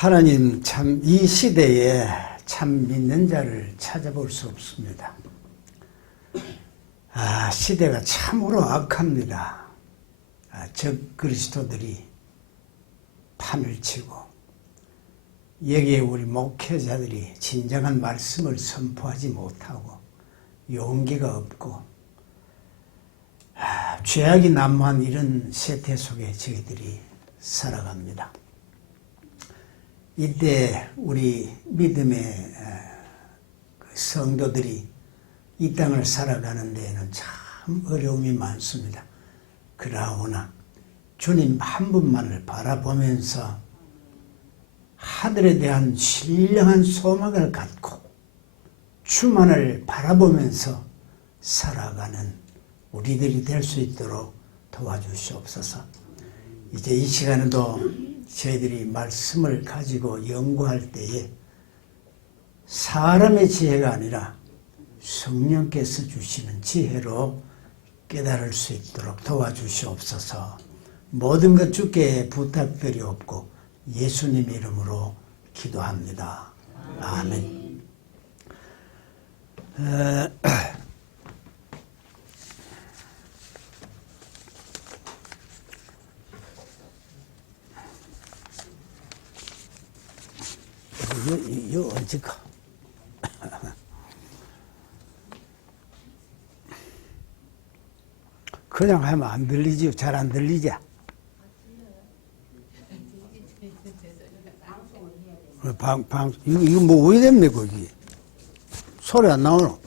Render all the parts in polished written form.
하나님 참 이 시대에 참 믿는 자를 찾아볼 수 없습니다. 시대가 참으로 악합니다. 적 그리스도들이 판을 치고 여기에 우리 목회자들이 진정한 말씀을 선포하지 못하고 용기가 없고 죄악이 난무한 이런 세태 속에 저희들이 살아갑니다. 이때 우리 믿음의 성도들이 이 땅을 살아가는 데에는 참 어려움이 많습니다. 그러나 주님 한 분만을 바라보면서 하늘에 대한 신령한 소망을 갖고 주만을 바라보면서 살아가는 우리들이 될 수 있도록 도와주시옵소서. 이제 이 시간에도 저희들이 말씀을 가지고 연구할 때에 사람의 지혜가 아니라 성령께서 주시는 지혜로 깨달을 수 있도록 도와주시옵소서. 모든 것 주께 부탁드리옵고 예수님 이름으로 기도합니다. 아멘. 이거 언제까? 그냥 하면 안 들리지? 잘 안 들리지? 이거 뭐 왜 됩니까, 거기? 소리 안 나오노?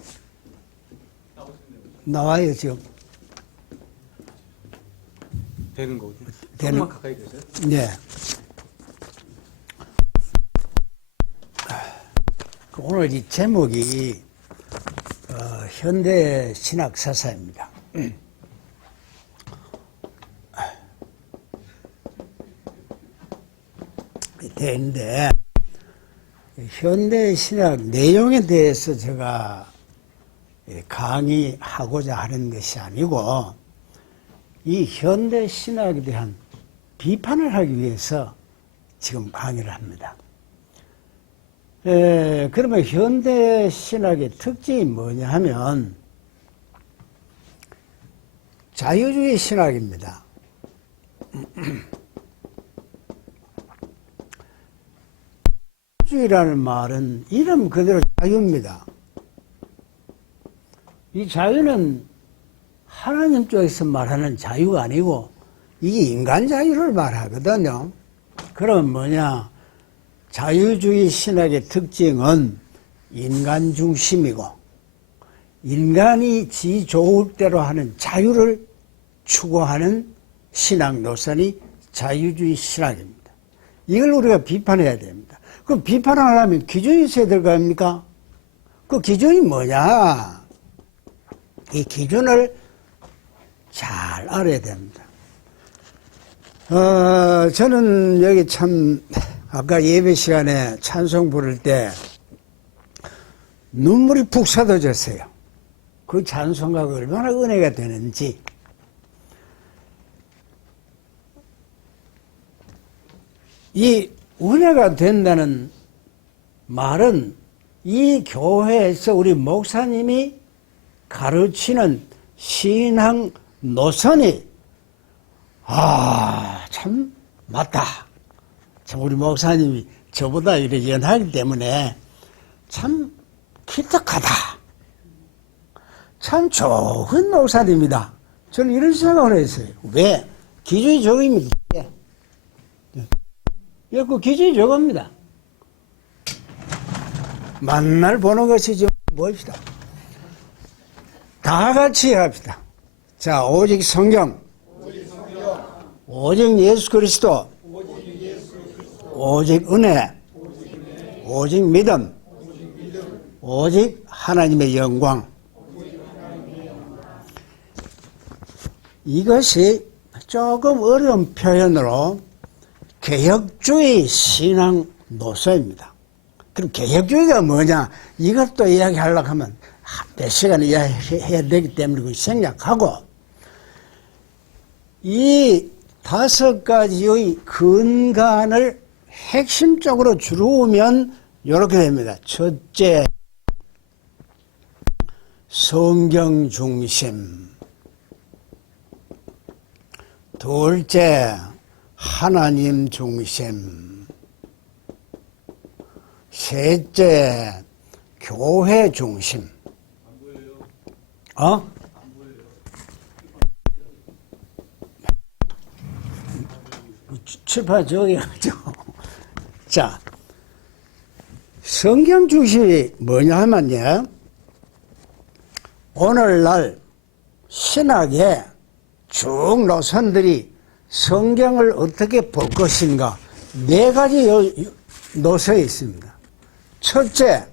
나와요, 지금. 되는 거죠? 조금만 가까이 되세요? 네. 오늘 이 제목이 현대 신학 사사입니다. 되는데 현대 신학 내용에 대해서 제가 강의하고자 하는 것이 아니고 이 현대 신학에 대한 비판을 하기 위해서 지금 강의를 합니다. 그러면 현대 신학의 특징이 뭐냐 하면 자유주의 신학입니다. 자유주의라는 말은 이름 그대로 자유입니다. 이 자유는 하나님 쪽에서 말하는 자유가 아니고 이게 인간 자유를 말하거든요. 그럼 뭐냐? 자유주의 신학의 특징은 인간 중심이고 인간이 지 좋을 대로 하는 자유를 추구하는 신학 노선이 자유주의 신학입니다. 이걸 우리가 비판해야 됩니다. 그럼 비판하려면 기준이 있어야 될 거 아닙니까? 그 기준이 뭐냐? 이 기준을 잘 알아야 됩니다. 저는 여기 참 아까 예배 시간에 찬송 부를 때 눈물이 푹 쏟아졌어요. 그 찬송가가 얼마나 은혜가 되는지. 이 은혜가 된다는 말은 이 교회에서 우리 목사님이 가르치는 신앙 노선이 참 맞다. 참 우리 목사님이 저보다 이렇게 연하기 때문에 참 기특하다. 참 좋은 목사님이다. 저는 이런 생각을 했어요. 왜? 기준이 저겁니다. 그 기준이 저겁니다. 만날 보는 것이 좀 봅시다. 다 같이 합시다. 자, 오직 성경, 오직 예수 그리스도, 오직 은혜, 오직 믿음, 오직 하나님의 영광. 이것이 조금 어려운 표현으로 개혁주의 신앙 노선입니다. 그럼 개혁주의가 뭐냐? 이것도 이야기하려고 하면 몇 시간 이야기해야 되기 때문에 생략하고 이 5가지의 근간을 핵심적으로 들어오면 이렇게 됩니다. 첫째, 성경 중심. 둘째, 하나님 중심. 셋째, 교회 중심. 칠판 저기 가지고. 자, 성경 중심이 뭐냐 하면요, 오늘날 신학의 쭉 노선들이 성경을 어떻게 볼 것인가, 네 가지 노선이 있습니다. 첫째,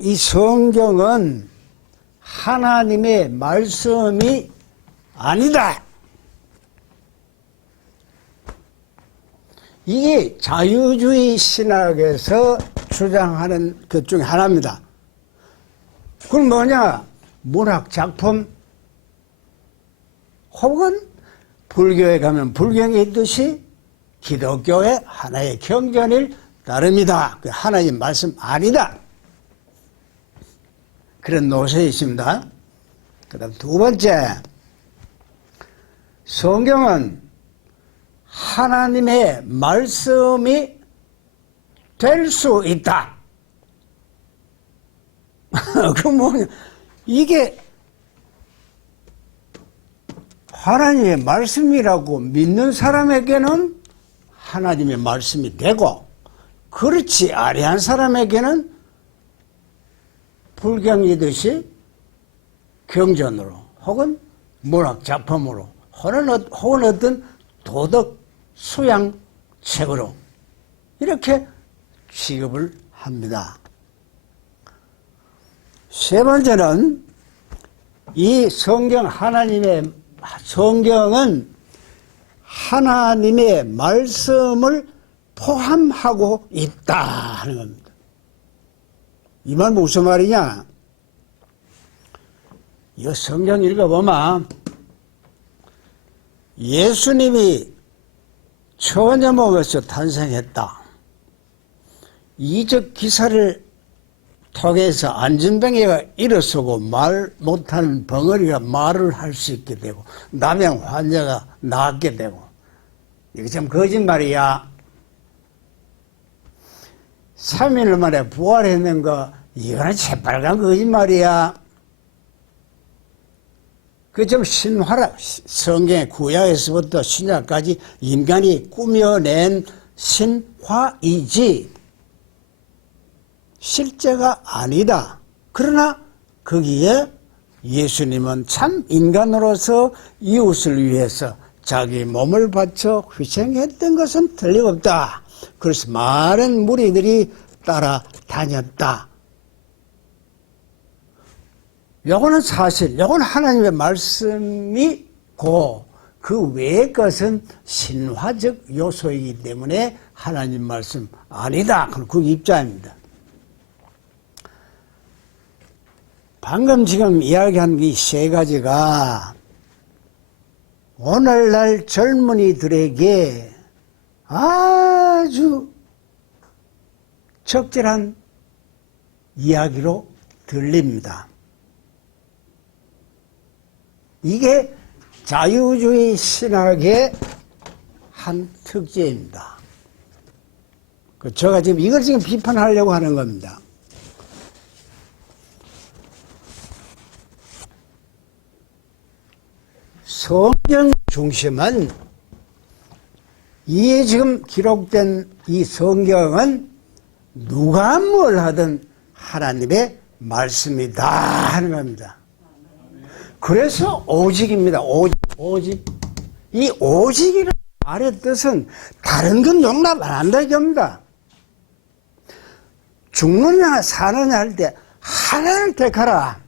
이 성경은 하나님의 말씀이 아니다. 이게 자유주의 신학에서 주장하는 것 중에 하나입니다. 그건 뭐냐? 문학 작품, 혹은 불교에 가면 불경에 있듯이 기독교의 하나의 경전일 따릅니다. 그 하나님 말씀 아니다. 그런 노선이 있습니다. 그 다음 두 번째, 성경은 하나님의 말씀이 될 수 있다. 그 뭐냐? 이게 하나님의 말씀이라고 믿는 사람에게는 하나님의 말씀이 되고, 그렇지 아니한 사람에게는 불경이듯이 경전으로, 혹은 문학 작품으로, 혹은 어떤 도덕 수양책으로 이렇게 취급을 합니다. 세 번째는 이 성경은 하나님의 말씀을 포함하고 있다 하는 겁니다. 이 말 무슨 말이냐? 이 성경 읽어보면 예수님이 처녀 몸에서 탄생했다. 이적 기사를 통해서 안진뱅이가 일어서고 말 못하는 벙어리가 말을 할 수 있게 되고, 남양 환자가 낫게 되고. 이거 참 거짓말이야. 3일 만에 부활했는 거, 이거는 새빨간 거짓말이야. 그 좀 신화라. 성경의 구약에서부터 신약까지 인간이 꾸며낸 신화이지 실제가 아니다. 그러나 거기에 예수님은 참 인간으로서 이웃을 위해서 자기 몸을 바쳐 희생했던 것은 틀림없다. 그래서 많은 무리들이 따라다녔다. 요거는 사실, 요건 하나님의 말씀이고, 그 외의 것은 신화적 요소이기 때문에 하나님 말씀 아니다. 그 입장입니다. 방금 지금 이야기한 이 세 가지가 오늘날 젊은이들에게 아주 적절한 이야기로 들립니다. 이게 자유주의 신학의 한 특징입니다. 제가 지금 이걸 지금 비판하려고 하는 겁니다. 성경 중심은, 이 지금 기록된 이 성경은 누가 뭘 하든 하나님의 말씀이다 하는 겁니다. 그래서 오직입니다. 오직. 이 오직이라는 말의 뜻은 다른 건 용납 안 한다 이겁니다. 죽느냐 사느냐 할 때 하나를 택하라.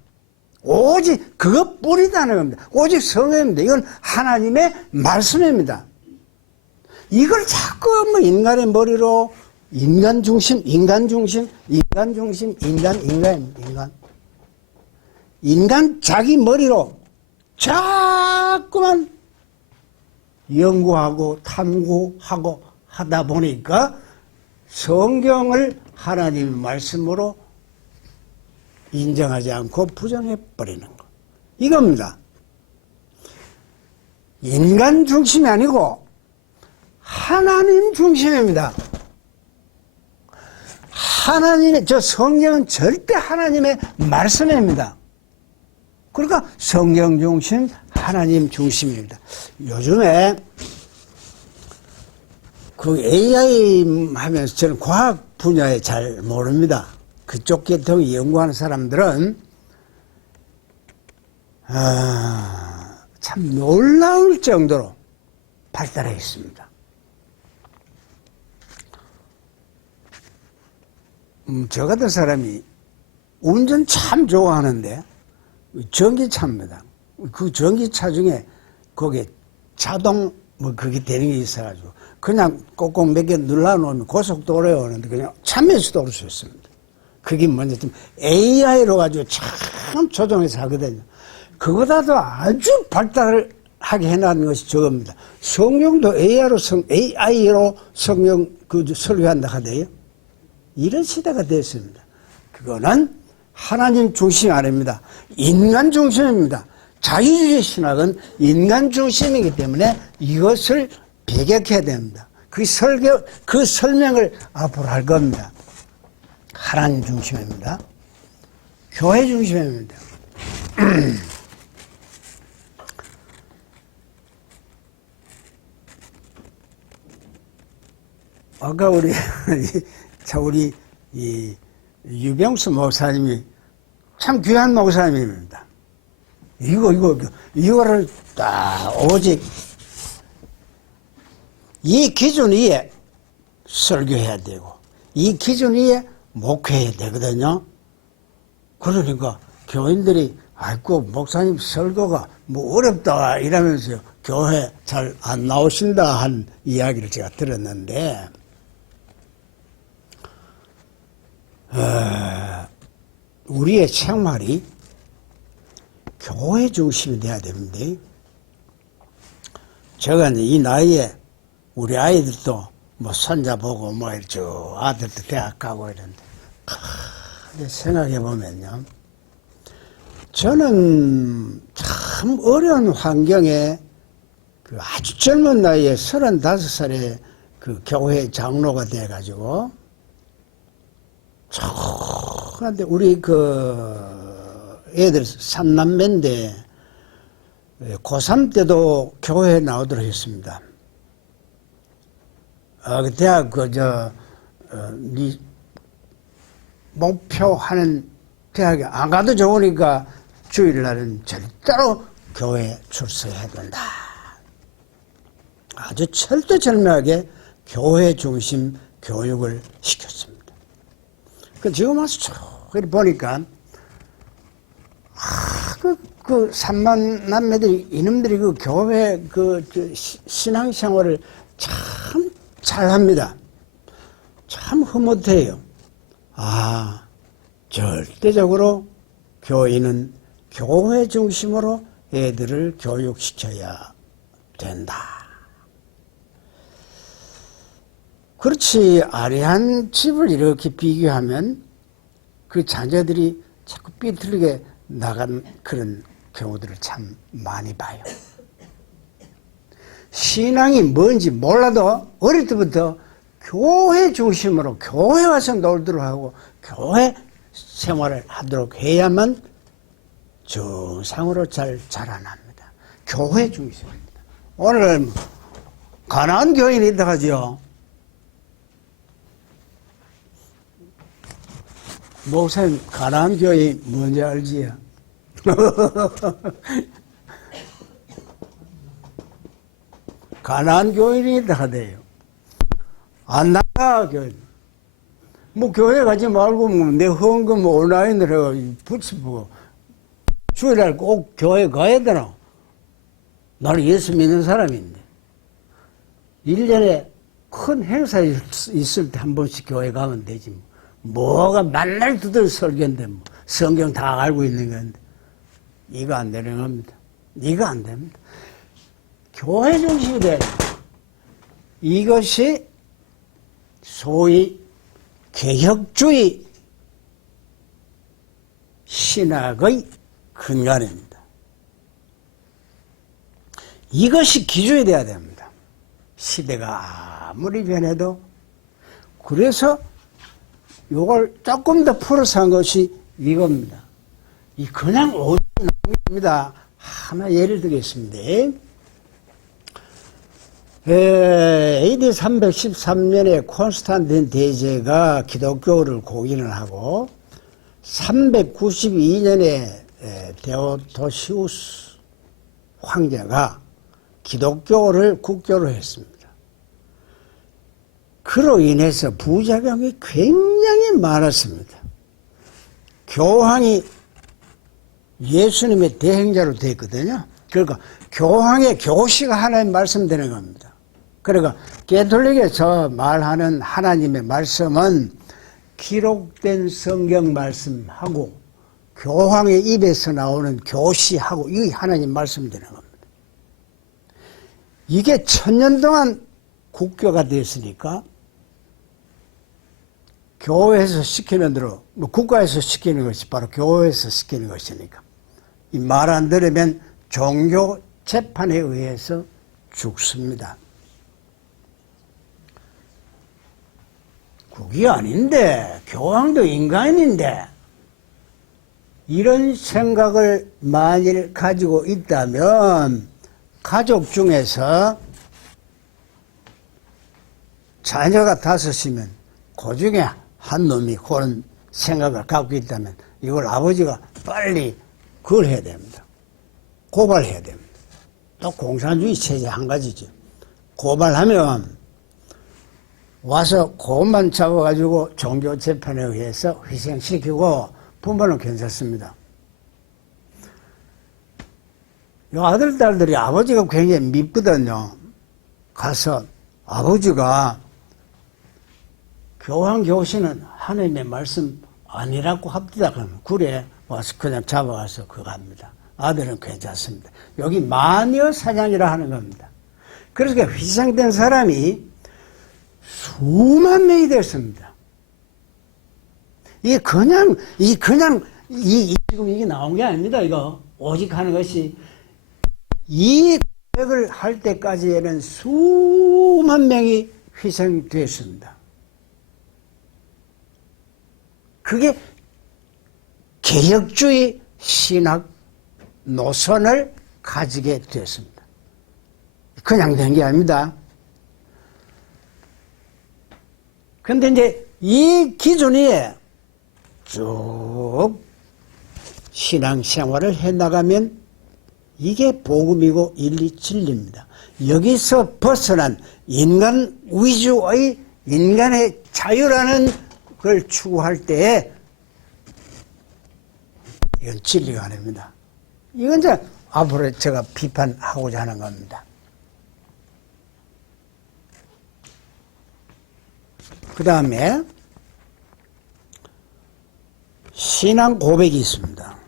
오직 그것뿐이다는 겁니다. 오직 성경입니다. 이건 하나님의 말씀입니다. 이걸 자꾸 뭐 인간의 머리로 인간 중심. 인간 자기 머리로 자꾸만 연구하고 탐구하고 하다 보니까 성경을 하나님의 말씀으로 인정하지 않고 부정해 버리는 거. 이겁니다. 인간 중심이 아니고 하나님 중심입니다. 하나님의, 저 성경은 절대 하나님의 말씀입니다. 그러니까 성경 중심, 하나님 중심입니다. 요즘에 그 AI 하면서 저는 과학 분야에 잘 모릅니다. 그쪽 계통을 연구하는 사람들은 참 놀라울 정도로 발달해 있습니다. 저 같은 사람이 운전 참 좋아하는데 전기차입니다. 그 전기차 중에 거기에 자동 뭐 그게 되는 게 있어가지고 그냥 꼭꼭 몇 개 눌러놓으면 고속도로에 오는데 그냥 참여해서도 올 수 있습니다. 그게 뭔지 좀 AI로 가지고 참 조정해서 하거든요. 그거보다도 아주 발달을 하게 해놓은 것이 저겁니다. 성경도 AI로 성경 설교한다 하대요. 이런 시대가 됐습니다. 그거는 하나님 중심이 아닙니다. 인간 중심입니다. 자유주의 신학은 인간 중심이기 때문에 이것을 배격해야 됩니다. 그 설명을 앞으로 할 겁니다. 하나님 중심입니다. 교회 중심입니다. 아까 우리 유병수 목사님이 참 귀한 목사님입니다. 이거를 딱 오직 이 기준 위에 설교해야 되고 이 기준 위에 목회해야 되거든요. 그러니까 교인들이 아이고 목사님 설교가 뭐 어렵다 이러면서 교회 잘 안 나오신다 한 이야기를 제가 들었는데 우리의 생활이 교회 중심이 돼야 됩니다. 제가 이제 이 나이에 우리 아이들도 뭐 손자 보고 뭐 이렇게 아들도 대학 가고 이런데 생각해 보면요. 저는 참 어려운 환경에 그 아주 젊은 나이에 35살에 그 교회 장로가 돼가지고 그런데 우리 그 애들 3남매인데 고3 때도 교회에 나오도록 했습니다. 그 대학 네 목표하는 대학에 안 가도 좋으니까 주일날은 절대로 교회에 출석해야 된다. 아주 철두철미하게 교회 중심 교육을 시켰습니다. 지금 와서 쭉 보니까 그 3만 남매들이 이놈들이 그 교회 신앙생활을 참 잘합니다. 참 흐뭇해요. 절대적으로 교인은 교회 중심으로 애들을 교육시켜야 된다. 그렇지 아리한 집을 이렇게 비교하면 그 자녀들이 자꾸 삐뚤게 나간 그런 경우들을 참 많이 봐요. 신앙이 뭔지 몰라도 어릴 때부터 교회 중심으로 교회 와서 놀도록 하고 교회 생활을 하도록 해야만 정상으로 잘 자라납니다. 교회 중심입니다. 오늘 가난한 교인이 있다 하죠. 목사님 가난한 교인 뭔지 알지요? 가난한 교인이 있다 하대요. 안 나가 교인. 뭐 교회 가지 말고 뭐 내 헌금 온라인으로 붙이고 주일날 꼭 교회 가야 되나? 나는 예수 믿는 사람인데 1년에 큰 행사 있을 때 한 번씩 교회 가면 되지 뭐. 뭐가 만날 두들 설교인데 뭐 성경 다 알고 있는 건데 이거 안 되는 겁니다. 이거 안 됩니다. 교회 중심이 돼야 돼. 이것이 소위 개혁주의 신학의 근간입니다. 이것이 기준이 돼야 됩니다. 시대가 아무리 변해도. 그래서 이걸 조금 더 풀어서 한 것이 이겁니다. 이 그냥 오직 나옵니다. 하나 예를 들겠습니다. AD 313년에 콘스탄틴 대제가 기독교를 공인을 하고 392년에 데오도시우스 황제가 기독교를 국교로 했습니다. 그로 인해서 부작용이 굉장히 많았습니다. 교황이 예수님의 대행자로 됐거든요. 그러니까 교황의 교시가 하나님 말씀되는 겁니다. 그러니까 가톨릭에서 말하는 하나님의 말씀은 기록된 성경 말씀하고 교황의 입에서 나오는 교시하고 이게 하나님 말씀되는 겁니다. 이게 1000년 동안 국교가 됐으니까 교회에서 시키는 대로, 국가에서 시키는 것이 바로 교회에서 시키는 것이니까 이 말 안 들으면 종교 재판에 의해서 죽습니다. 그게 아닌데, 교황도 인간인데, 이런 생각을 만일 가지고 있다면, 가족 중에서 자녀가 5이면, 그 중에 한 놈이 그런 생각을 갖고 있다면, 이걸 아버지가 빨리 그걸 해야 됩니다. 고발해야 됩니다. 또 공산주의 체제 한 가지죠. 고발하면, 와서 그것만 잡아가지고 종교 재판에 의해서 희생시키고 부모는 괜찮습니다. 이 아들, 딸들이 아버지가 굉장히 밉거든요. 가서 아버지가 교황 교시는 하나님의 말씀 아니라고 합디다. 그러면 그래 와서 그냥 잡아가서 그거 합니다. 아들은 괜찮습니다. 여기 마녀 사냥이라 하는 겁니다. 그래서 희생된 사람이 수만 명이 됐습니다. 지금 이게 나온 게 아닙니다, 이거. 오직 하는 것이, 이 계획을 할 때까지에는 수만 명이 희생됐습니다. 그게 개혁주의 신학 노선을 가지게 됐습니다. 그냥 된 게 아닙니다. 근데 이제 이 기준이 쭉 신앙생활을 해나가면 이게 복음이고 일리 진리입니다. 여기서 벗어난 인간 위주의 인간의 자유라는 걸 추구할 때에 이건 진리가 아닙니다. 이건 이제 앞으로 제가 비판하고자 하는 겁니다. 그 다음에 신앙 고백이 있습니다.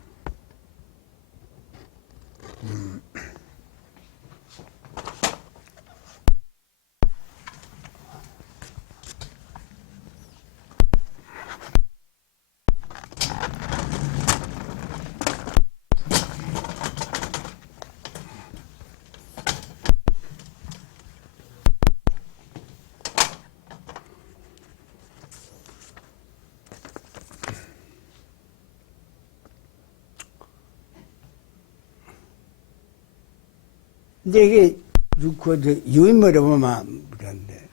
이제 이게 유인물에 보면 그런데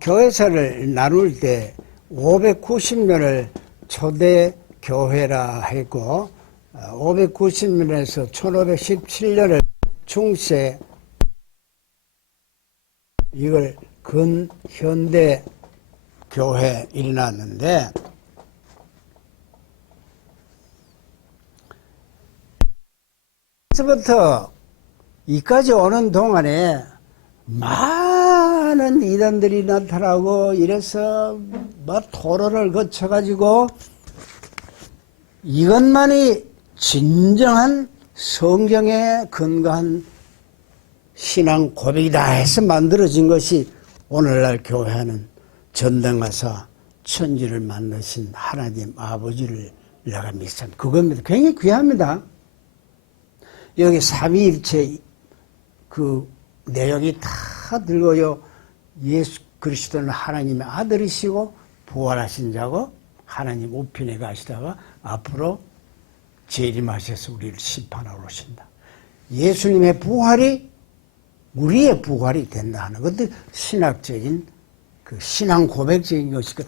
교회사를 나눌 때 590년을 초대 교회라 했고 590년에서 1517년을 중세 이걸 근현대 교회 일어났는데 그때부터 이까지 오는 동안에 많은 이단들이 나타나고 이래서 막 토론을 거쳐가지고 이것만이 진정한 성경에 근거한 신앙 고백이다 해서 만들어진 것이 오늘날 교회하는 전당가서 천지를 만드신 하나님 아버지를 내가 믿습니다. 그겁니다. 굉장히 귀합니다. 여기 삼위일체 그 내용이 다 들고요. 예수 그리스도는 하나님의 아들이시고 부활하신 자고 하나님 우편에 가시다가 앞으로 재림하셔서 우리를 심판하러 오신다. 예수님의 부활이 우리의 부활이 된다 하는 것도 신학적인 그 신앙 고백적인 것이 다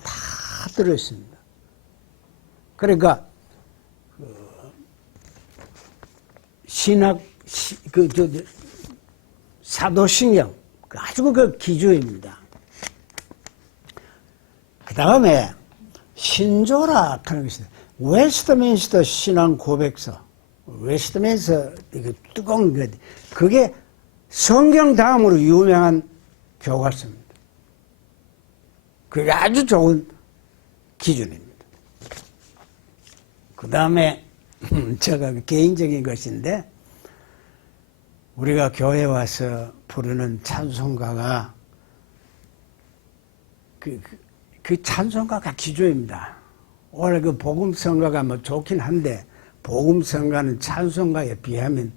들어있습니다. 그러니까 신학 사도신경 아주 그 기조입니다. 그 다음에 신조라 하는 것이 웨스트민스터 신앙 고백서, 웨스트민스터 이거 뜨거운 것 그게 성경 다음으로 유명한 교과서입니다. 그게 아주 좋은 기준입니다. 그 다음에 제가 개인적인 것인데 우리가 교회 와서 부르는 찬송가가 그 찬송가가 기조입니다. 오늘 그 복음성가가 뭐 좋긴 한데 복음성가는 찬송가에 비하면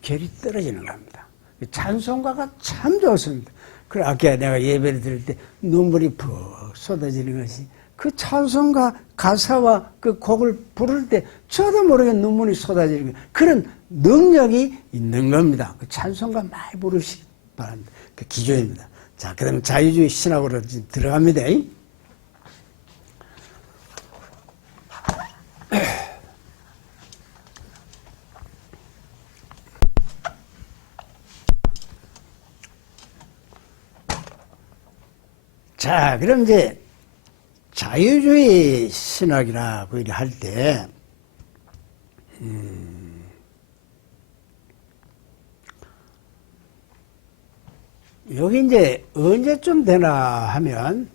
결이 떨어지는 겁니다. 찬송가가 참 좋습니다. 그래 아까 내가 예배를 드릴 때 눈물이 푹 쏟아지는 것이 그 찬송가 가사와 그 곡을 부를 때 저도 모르게 눈물이 쏟아지는 그런 능력이 있는 겁니다. 그 찬송가 많이 부르시기 바랍니다. 그 기조입니다. 자, 그다음에 자유주의 신학으로 들어갑니다. 자, 그럼 이제 자유주의 신학이라고 할 때, 여기 이제 언제쯤 되나 하면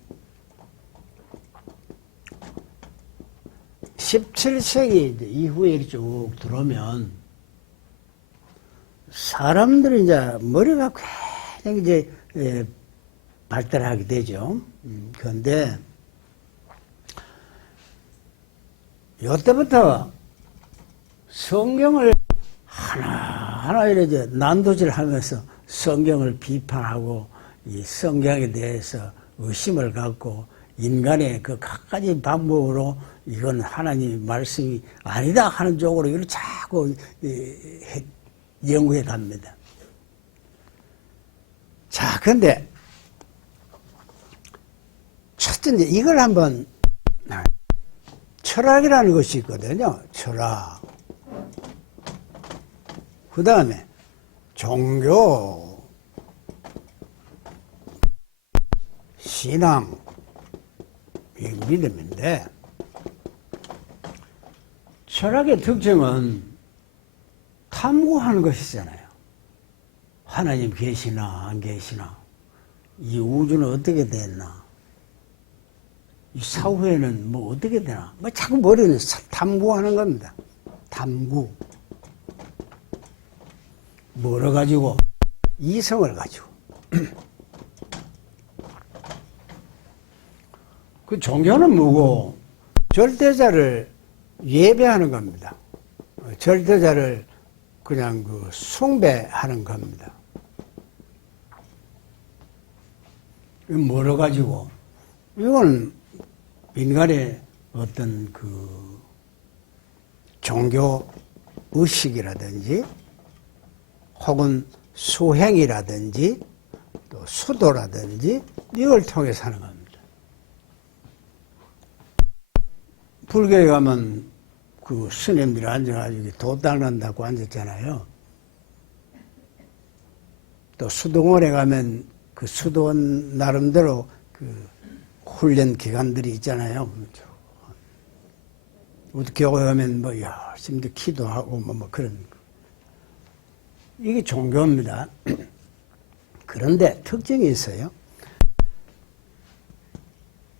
17세기 이후에 쭉 들어오면 사람들이 이제 머리가 굉장히 이제 발달하게 되죠. 그런데 이때부터 성경을 하나하나 이렇게 난도질 하면서 성경을 비판하고 이 성경에 대해서 의심을 갖고 인간의 그 갖가지 방법으로 이건 하나님의 말씀이 아니다 하는 쪽으로 이걸 자꾸 연구해 갑니다. 자, 그런데 첫째 이걸 한번 철학이라는 것이 있거든요. 철학. 그 다음에 종교, 신앙, 믿음인데 철학의 특징은 탐구하는 것이잖아요. 하나님 계시나 안 계시나, 이 우주는 어떻게 됐나, 이 사후에는 뭐 어떻게 되나, 뭐 자꾸 머리는 탐구하는 겁니다. 탐구. 뭐를 가지고? 이성을 가지고. 그 종교는 뭐고? 절대자를 예배하는 겁니다. 절대자를 그냥 그 숭배하는 겁니다. 이건 뭐를 가지고? 이건 인간의 어떤 그 종교 의식이라든지 혹은 수행이라든지 또 수도라든지 이걸 통해서 하는 겁니다. 불교에 가면 그 스님들이 앉아가지고 도 닦는다고 앉았잖아요. 또 수도원에 가면 그 수도원 나름대로 그 훈련 기관들이 있잖아요. 우리 교회 가면 뭐 열심히 기도하고 뭐 그런. 이게 종교입니다. 그런데 특징이 있어요.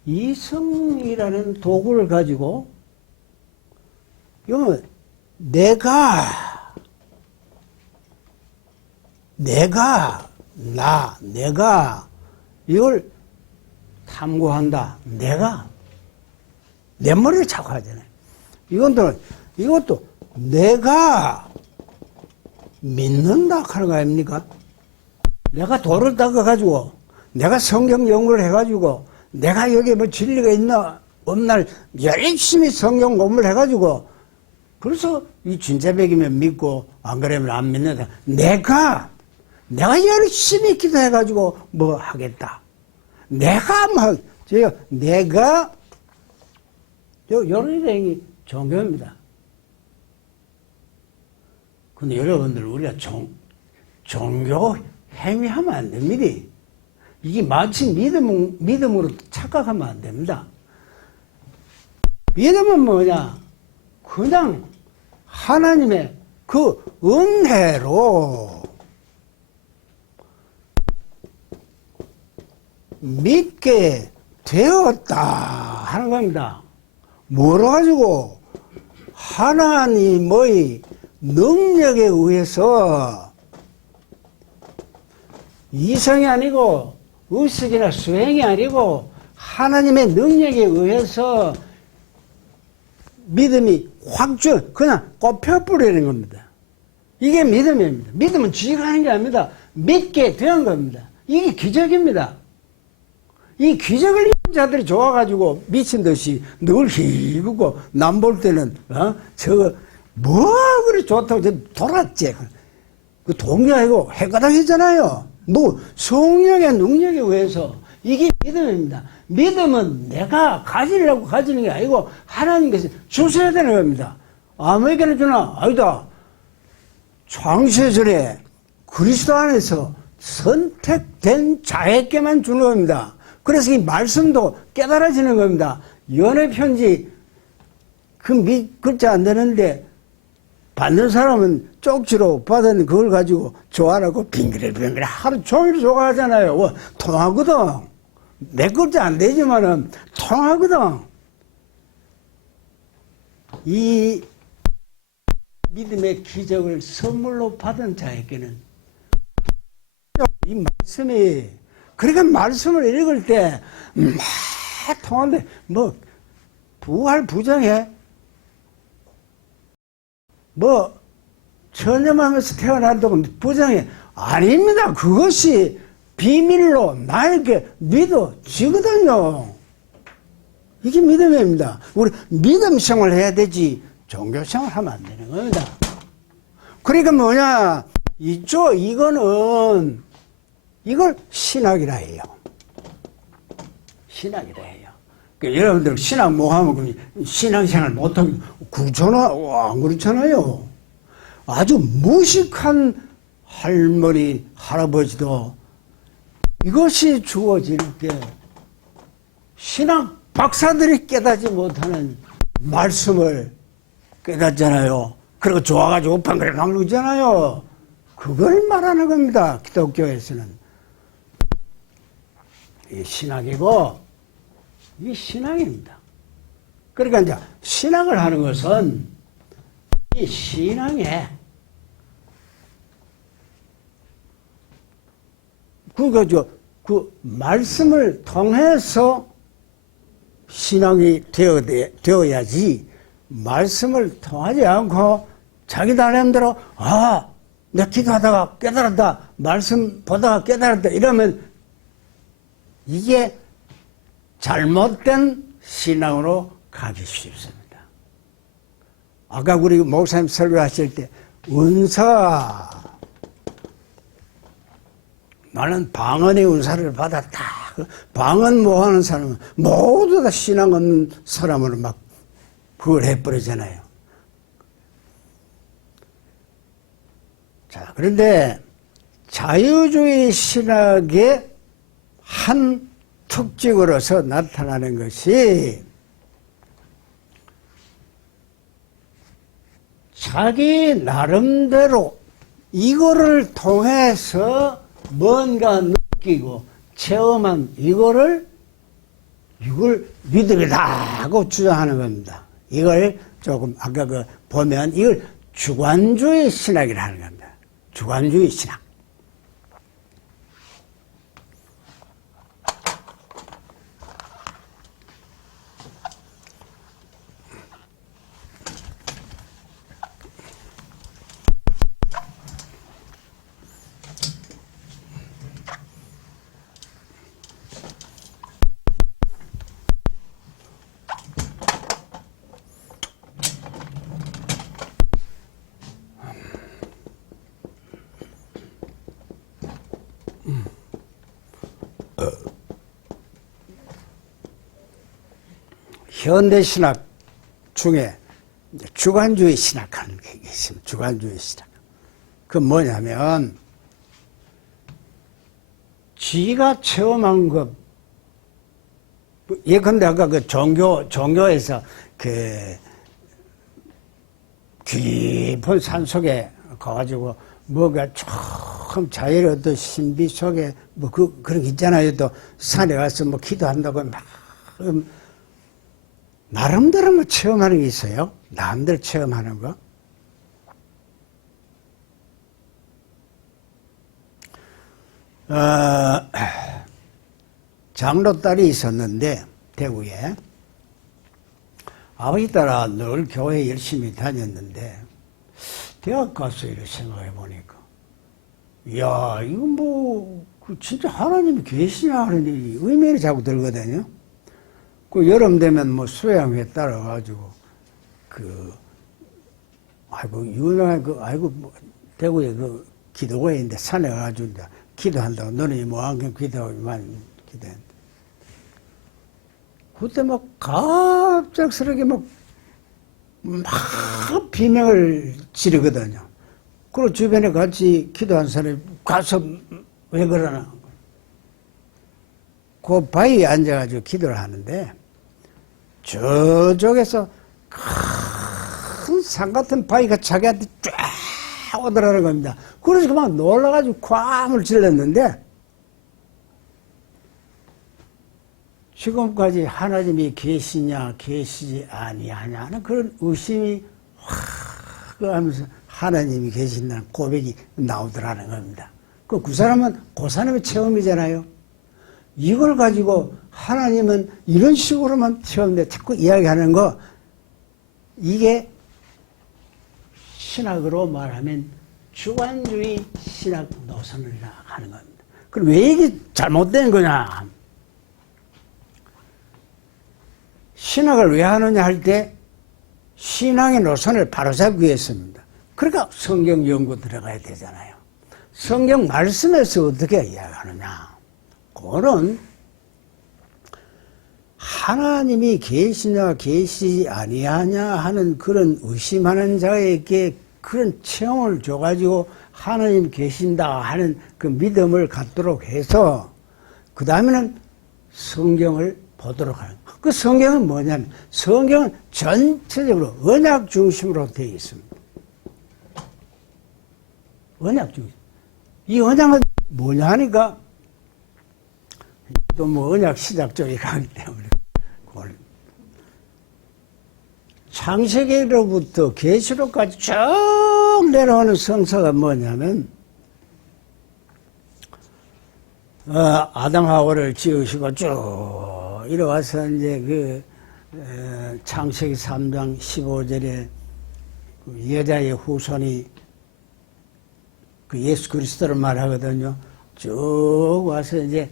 이성이라는 도구를 가지고 이건 내가 내가 이걸 탐구한다. 내가 내 머리를 자꾸 하잖아요. 이것도 내가 믿는다 하는 거 아닙니까? 내가 돌을 닦아가지고, 내가 성경 연구를 해가지고, 내가 여기에 뭐 진리가 있나, 없나, 열심히 성경 공부를 해가지고, 그래서 이 진짜백이면 믿고, 안 그러면 안 믿는다. 내가 열심히 기도해가지고 뭐 하겠다. 요런 내용이 종교입니다. 근데 여러분들, 우리가 종교 행위하면 안 됩니다. 이게 마치 믿음으로 착각하면 안 됩니다. 믿음은 뭐냐? 그냥 하나님의 그 은혜로 믿게 되었다 하는 겁니다. 뭐로 가지고? 하나님의 능력에 의해서 이성이 아니고 의식이나 수행이 아니고 하나님의 능력에 의해서 믿음이 그냥 꼽혀버리는 겁니다. 이게 믿음입니다. 믿음은 지가 하는 게 아닙니다. 믿게 된 겁니다. 이게 기적입니다. 이 기적을 입은 자들이 좋아가지고 미친 듯이 늘 희구고 남 볼 때는 뭐 그리 좋다고 돌았지. 그 동료하고 헷가닥이잖아요. 뭐 성령의 능력에 의해서 이게 믿음입니다. 믿음은 내가 가지려고 가지는 게 아니고 하나님께서 주셔야 되는 겁니다. 아무에게나 주나? 아니다. 창세전에 그리스도 안에서 선택된 자에게만 주는 겁니다. 그래서 이 말씀도 깨달아지는 겁니다. 연애편지 글자 안 되는데 받는 사람은 쪽지로 받은 그걸 가지고 좋아하라고 빙그레 하루 종일 좋아하잖아요. 통하거든. 내 글자 안 되지만은 통하거든. 이 믿음의 기적을 선물로 받은 자에게는 이 말씀이, 그러니까 말씀을 읽을 때 막 통하는데 뭐 부활 부정해? 뭐 전염하면서 태어난다고 부정해? 아닙니다. 그것이 비밀로 나에게 믿어지거든요. 이게 믿음입니다. 우리 믿음 생활 해야 되지 종교 생활 하면 안 되는 겁니다. 그러니까 뭐냐, 이걸 신학이라 해요. 신학이라 해요. 그러니까 여러분들 신학 뭐 하면 신앙생활 못하면 그렇잖아. 안 그렇잖아요. 아주 무식한 할머니, 할아버지도 이것이 주어질 때 신학 박사들이 깨닫지 못하는 말씀을 깨닫잖아요. 그리고 좋아가지고 방글을 누르잖아요. 그걸 말하는 겁니다. 기독교에서는. 이 신학이고, 이 신앙입니다. 그러니까 이제 신학을 하는 것은 이 신앙에 그 말씀을 통해서 신앙이 되어야지, 말씀을 통하지 않고 자기 나름대로 내 기도하다가 깨달았다, 말씀 보다가 깨달았다 이러면 이게 잘못된 신앙으로 가기 쉽습니다. 아까 우리 목사님 설교하실 때 은사, 나는 방언의 은사를 받았다. 방언 뭐하는 사람은 모두 다 신앙 없는 사람으로 막 그걸 해버리잖아요. 자, 그런데 자유주의 신학의 한 특징으로서 나타나는 것이 자기 나름대로 이거를 통해서 뭔가 느끼고 체험한 이걸 믿음이다 하고 주장하는 겁니다. 이걸 조금 아까 보면 이걸 주관주의 신학이라 하는 겁니다. 주관주의 신학. 현대 신학 중에 주관주의 신학하는 게 있습니다. 주관주의 신학. 그 뭐냐면 지가 체험한 것, 예컨대 아까 그 종교에서 그 깊은 산 속에 가가지고 뭐가 조금 자연의 어떤 신비 속에 뭐 그런 게 있잖아요. 또 산에 가서 뭐 기도한다고 막 나름대로 뭐 체험하는 게 있어요. 남들 체험하는 거. 장로 딸이 있었는데 대구에 아버지 따라 늘 교회 열심히 다녔는데 대학 가서 이렇게 생각해 보니까 이야 이거 뭐 진짜 하나님이 계시나 하는 의문이 자꾸 들거든요. 그 여름 되면 뭐 수양회 따라가지고 아이고 유명한 뭐 대구에 그 기도가 있는데 산에 가가지고 이제 기도한다고 너는 뭐 안경 기도하기만 기도했는데 그때 막 갑작스럽게 막 비명을 지르거든요. 그리고 주변에 같이 기도한 사람이 가서 왜 그러나 그 바위에 앉아가지고 기도를 하는데 저쪽에서 큰 산 같은 바위가 자기한테 쫙 오더라는 겁니다. 그래서 막 놀라가지고 쾅을 질렀는데 지금까지 하나님이 계시냐 계시지 아니하냐는 그런 의심이 확 하면서 하나님이 계신다는 고백이 나오더라는 겁니다. 그 사람은 그 사람의 체험이잖아요. 이걸 가지고 하나님은 이런 식으로만 체험돼 자꾸 이야기하는 거 이게 신학으로 말하면 주관주의 신학 노선을 하는 겁니다. 그럼 왜 이게 잘못된 거냐? 신학을 왜 하느냐 할 때 신앙의 노선을 바로잡기 위해서입니다. 그러니까 성경 연구 들어가야 되잖아요. 성경 말씀에서 어떻게 이야기하느냐? 그거는 하나님이 계시냐 계시지 아니하냐 하는 그런 의심하는 자에게 그런 체험을 줘가지고 하나님 계신다 하는 그 믿음을 갖도록 해서 그 다음에는 성경을 보도록 하는 거예요. 그 성경은 뭐냐면 성경은 전체적으로 언약 중심으로 되어 있습니다. 언약 중심. 이 언약은 뭐냐 하니까 또 뭐 언약 시작 쪽에 가기 때문에 창세기로부터 계시록까지 쭉 내려오는 성서가 뭐냐면 아담하고를 지으시고 쭉 이래와서 이제 창세기 3장 15절에 그 여자의 후손이 그 예수 그리스도를 말하거든요. 쭉 와서 이제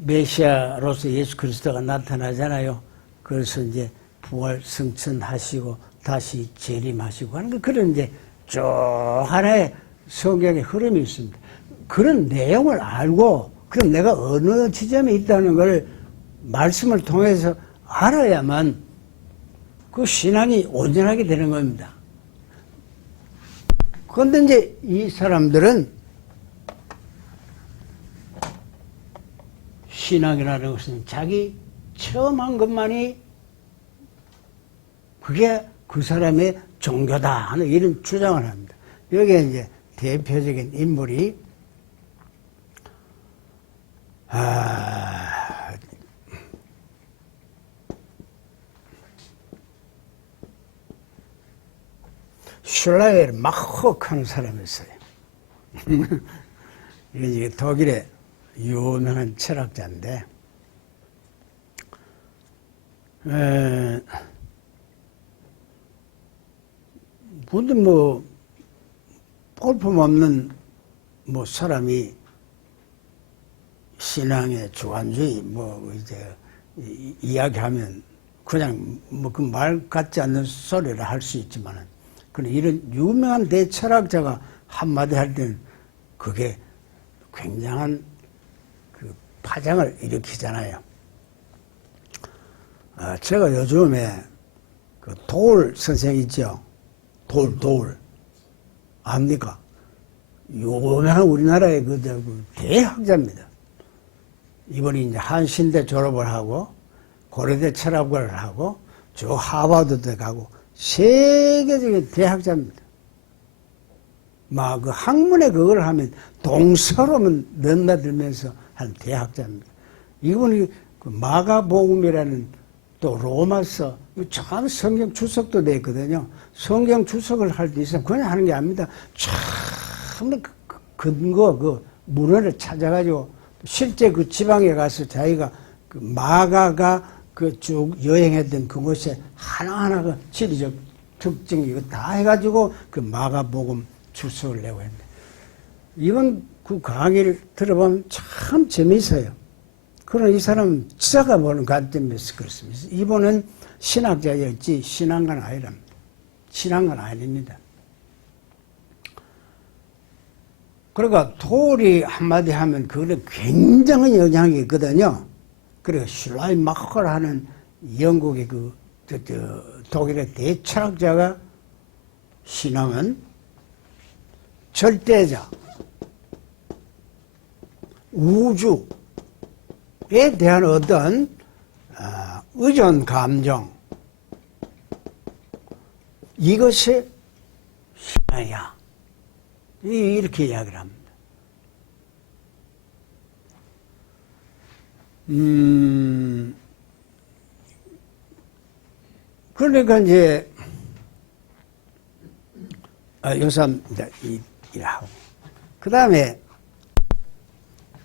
메시아로서 예수 그리스도가 나타나잖아요. 그래서 이제 부활 승천하시고 다시 재림하시고 하는 그런 이제 쭉 하나의 성경의 흐름이 있습니다. 그런 내용을 알고 그럼 내가 어느 지점에 있다는 걸 말씀을 통해서 알아야만 그 신앙이 온전하게 되는 겁니다. 그런데 이제 이 사람들은 신앙이라는 것은 자기 체험한 것만이 그게 그 사람의 종교다 하는 이런 주장을 합니다. 여기에 이제 대표적인 인물이 슐라이르 마호크하는 사람이 있어요. 이게 독일의 유명한 철학자인데 근데 뭐 볼품없는 뭐 사람이 신앙의 주관주의 뭐 이제 이야기하면 그냥 뭐 그 말 같지 않는 소리를 할 수 있지만은 그런 이런 유명한 대철학자가 한마디 할 때는 그게 굉장한 그 파장을 일으키잖아요. 제가 요즘에 그 도울 선생 있죠? 도울. 압니까? 유명한 우리나라의 그 대학자입니다. 이분이 이제 한신대 졸업을 하고, 고려대 철학을 하고, 저 하버드도 가고, 세계적인 대학자입니다. 막 그 학문에 그걸 하면 동서로만 넘나들면서 한 대학자입니다. 이분이 그 마가복음이라는 또 로마서, 참 성경 주석도 냈거든요. 성경 주석을 할 때 있으면 그냥 하는 게 아닙니다. 참 근거, 그 문헌을 찾아가지고 실제 그 지방에 가서 자기가 그 마가가 그 쭉 여행했던 그곳에 하나하나 그 지리적 특징 이거 다 해가지고 그 마가복음 주석을 내고 했는데 이번 그 강의를 들어보면 참 재미있어요. 그러나 이 사람은 지사가 보는 관점에서 그렇습니다. 이분은 신학자였지 신앙가는 아니랍니다. 신앙가는 아닙니다. 그러니까 도울이 한마디 하면 그거는 굉장한 영향이 있거든요. 그리고 슐라이마커라는 영국의 독일의 대철학자가 신앙은 절대자, 우주에 대한 어떤 의존 감정, 이것이 신앙이야. 이렇게 이야기를 합니다. 그러니까 이제 요삼 이제 일하고 그 다음에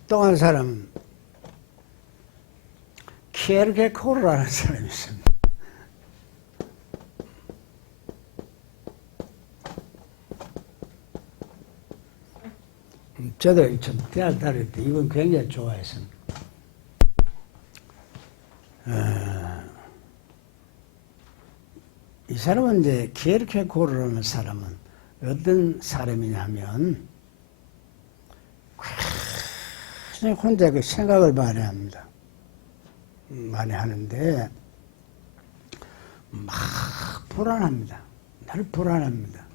또 한 사람 키에르케고르라는 사람이 있습니다. 저도 좀 대학 다닐 때 이분 굉장히 좋아했습니다. 이 사람은 이제 키에르케고르라는 사람은 어떤 사람이냐면 굉장히 혼자 그 생각을 많이 합니다. 많이 하는데 막 불안합니다. 늘 불안합니다.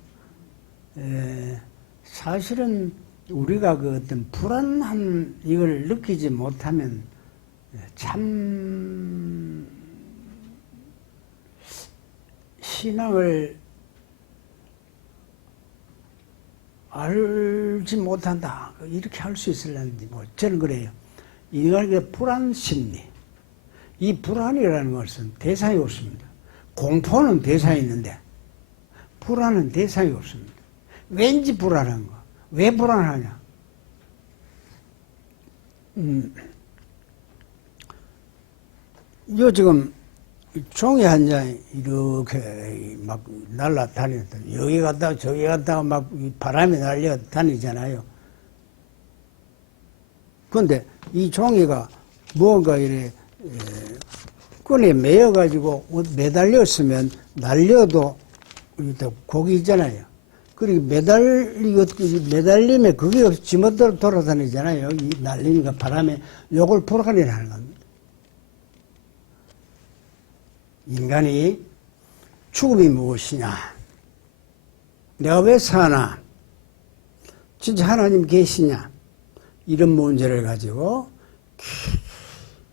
사실은 우리가 그 어떤 불안한 이걸 느끼지 못하면 참 신앙을 알지 못한다. 이렇게 할 수 있을는지 뭐 저는 그래요. 인간의 불안 심리. 이 불안이라는 것은 대상이 없습니다. 공포는 대상이 있는데 불안은 대상이 없습니다. 왠지 불안한 거. 왜 불안하냐? 요 지금 종이 한 장이 이렇게 막 날아다니다 여기 갔다가 저기 갔다가 막 바람이 날려다니잖아요. 그런데 이 종이가 무언가 이래 끈에 매여가지고 매달렸으면 날려도 곡이 있잖아요. 그리고 매달림에 그게 없이 지멋대로 돌아다니잖아요. 이 날리니까 바람에 요걸 불안이라는 겁니다. 인간이 죽음이 무엇이냐? 내가 왜 사나? 진짜 하나님 계시냐? 이런 문제를 가지고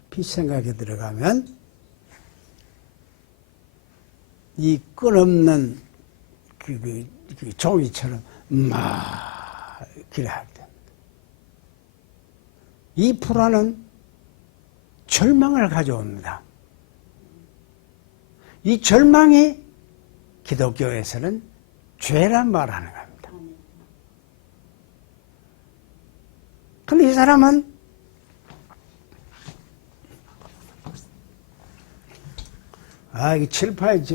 깊이 생각에 들어가면 이 끝없는 그 종이처럼 막 길어야 됩니다. 이 불안은 절망을 가져옵니다. 이 절망이 기독교에서는 죄란 말하는 겁니다. 근데 이 사람은 이게 칠판이지.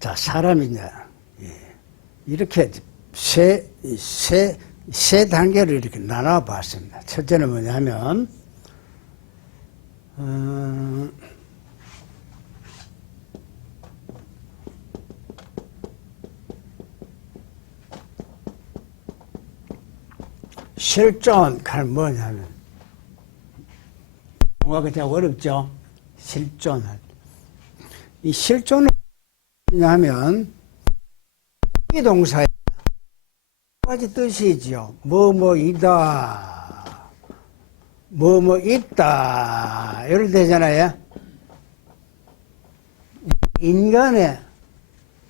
자, 사람이 이제 이렇게 세 단계를 이렇게 나눠 봤습니다. 첫째는 뭐냐면, 실존, 그건 뭐냐면, 뭔가 참 어렵죠? 실존. 이 실존은 뭐냐면, 이 동사에 두 가지 뜻이죠. 뭐뭐이다, 뭐뭐 있다, 이럴 때잖아요. 인간의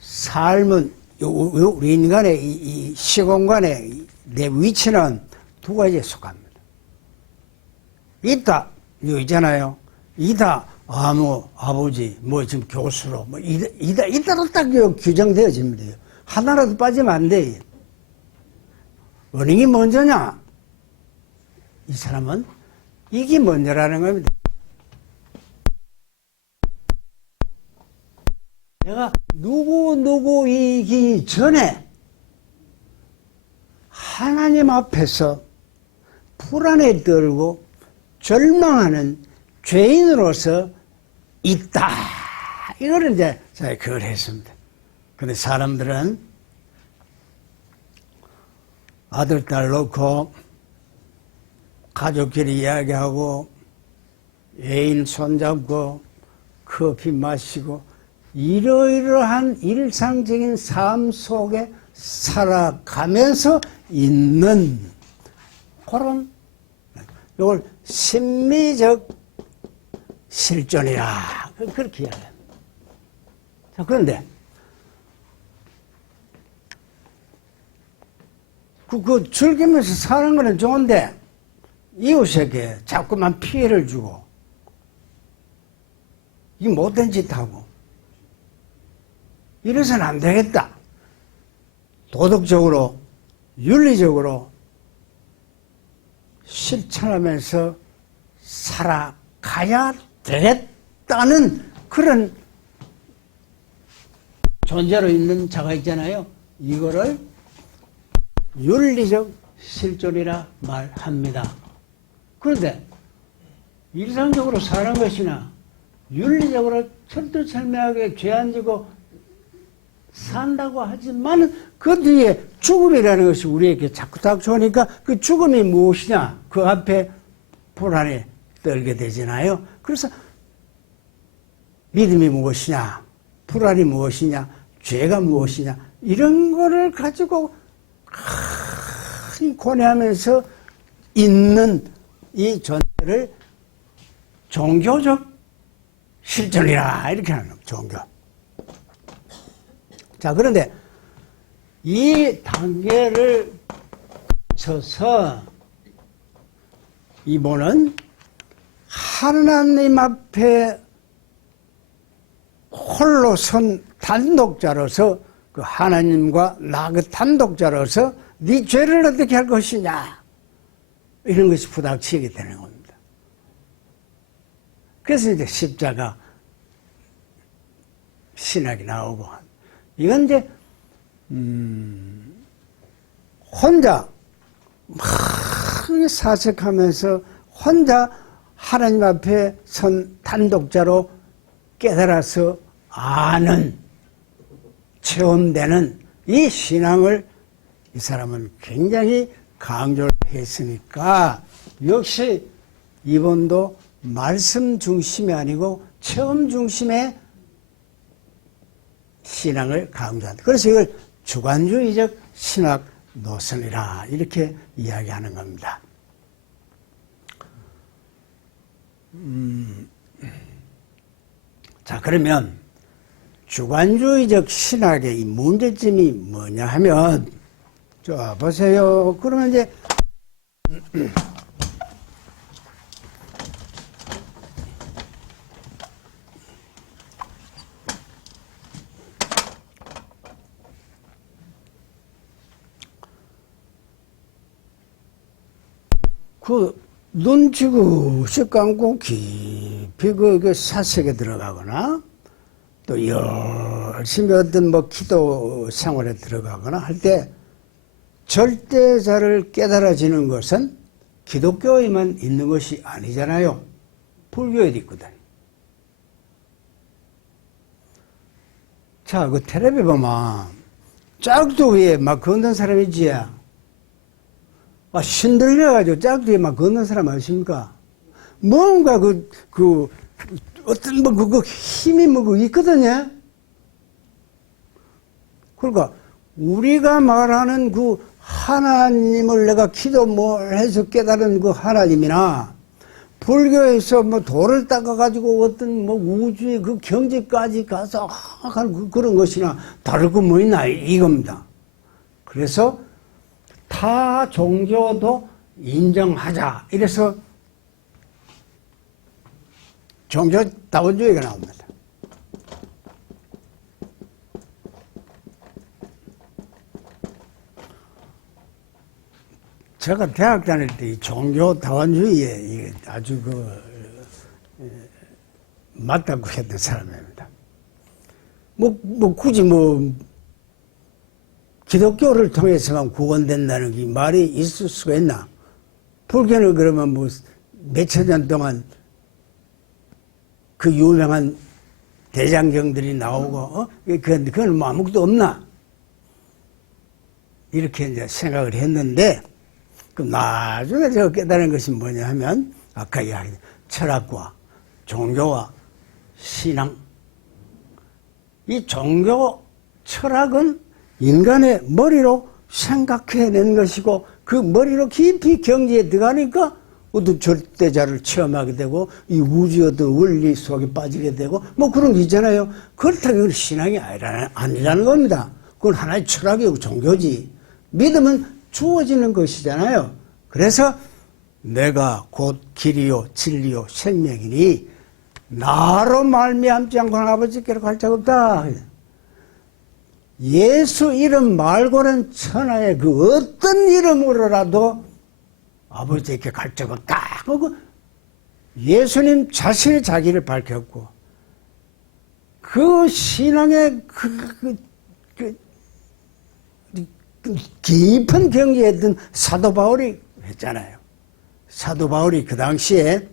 삶은, 우리 인간의 이 시공간의 내 위치는 두 가지에 속합니다. 있다, 이거 있잖아요. 이다, 아버지, 지금 교수로, 이다로 딱 규정되어집니다. 하나라도 빠지면 안 돼. 어느 게 먼저냐? 이 사람은 이게 먼저라는 겁니다. 내가 누구이기 전에 하나님 앞에서 불안에 떨고 절망하는 죄인으로서 있다. 이거를 이제 제가 그걸 했습니다. 근데 사람들은 아들, 딸 놓고 가족끼리 이야기하고 애인 손잡고 커피 마시고 이러이러한 일상적인 삶 속에 살아가면서 있는 그런 이걸 심리적 실존이라 그렇게 이야기합니다. 자, 그런데 그 즐기면서 사는 거는 좋은데 이웃에게 자꾸만 피해를 주고 이 못된 짓 하고 이래서는 안 되겠다. 도덕적으로 윤리적으로 실천하면서 살아가야 되겠다는 그런 존재로 있는 자가 있잖아요. 이거를 윤리적 실존이라 말합니다. 그런데 일상적으로 사는 것이나 윤리적으로 철두철미하게 죄 안 지고 산다고 하지만 그 뒤에 죽음이라는 것이 우리에게 자꾸 닥쳐오니까 그 죽음이 무엇이냐 그 앞에 불안에 떨게 되잖아요. 그래서 믿음이 무엇이냐, 불안이 무엇이냐, 죄가 무엇이냐 이런 거를 가지고 고뇌하면서 있는 이 존재를 종교적 실존이라 이렇게 하는 겁니다. 종교. 자, 그런데 이 단계를 거쳐서 이분은 하나님 앞에 홀로 선 단독자로서 그 하나님과 나 그 단독자로서 네 죄를 어떻게 할 것이냐 이런 것이 부닥치게 되는 겁니다. 그래서 이제 십자가 신학이 나오고 이건 이제 혼자 막 사색하면서 혼자 하나님 앞에 선 단독자로 깨달아서 아는 체험되는 이 신앙을 이 사람은 굉장히 강조를 했으니까 역시 이분도 말씀 중심이 아니고 체험 중심의 신앙을 강조한다. 그래서 이걸 주관주의적 신학 노선이라 이렇게 이야기하는 겁니다. 자, 그러면 주관주의적 신학의 이 문제점이 뭐냐 하면 자, 보세요. 그러면 이제 눈 지그시 감고 깊이 그 사색에 들어가거나 또 열심히 어떤 기도 생활에 들어가거나 할 때 절대자를 깨달아지는 것은 기독교에만 있는 것이 아니잖아요. 불교에도 있거든. 자, 그 텔레비 보면 짝도 위에 막 걷는 사람이지. 신들려가지고 짝두에 막 걷는 사람 아십니까? 뭔가 어떤 그거 힘이 있거든요. 그러니까 우리가 말하는 그 하나님을 내가 기도 해서 깨달은 그 하나님이나 불교에서 돌을 닦아가지고 어떤 우주의 그 경지까지 가서 하는 그런 것이나 다를 거 뭐 있나 이겁니다. 그래서 타 종교도 인정하자. 이래서 종교 다원주의가 나옵니다. 제가 대학 다닐 때 이 종교 다원주의에 아주 맞다고 했던 사람입니다. 굳이 기독교를 통해서만 구원된다는 이 말이 있을 수가 있나? 불교는 그러면 몇천 년 동안 그 유명한 대장경들이 나오고, 그건 아무것도 없나? 이렇게 이제 생각을 했는데, 그럼 나중에 제가 깨달은 것이 뭐냐 하면, 아까 이야기한 철학과 종교와 신앙. 이 종교, 철학은 인간의 머리로 생각해낸 것이고, 그 머리로 깊이 경지에 들어가니까 어떤 절대자를 체험하게 되고, 이 우주의 어떤 원리 속에 빠지게 되고, 그런 게 있잖아요. 그렇다고 그건 신앙이 아니라는 겁니다. 그건 하나의 철학이고 종교지. 믿음은 주어지는 것이잖아요. 그래서 내가 곧 길이요 진리요 생명이니 나로 말미암지 않고는 아버지께로 갈 자가 없다. 예수 이름 말고는 천하의 그 어떤 이름으로라도 아버지께 갈 자가 없다. 예수님 자신이 자기를 밝혔고 그 신앙의 깊은 경지에 있던 사도 바울이 했잖아요. 사도 바울이 그 당시에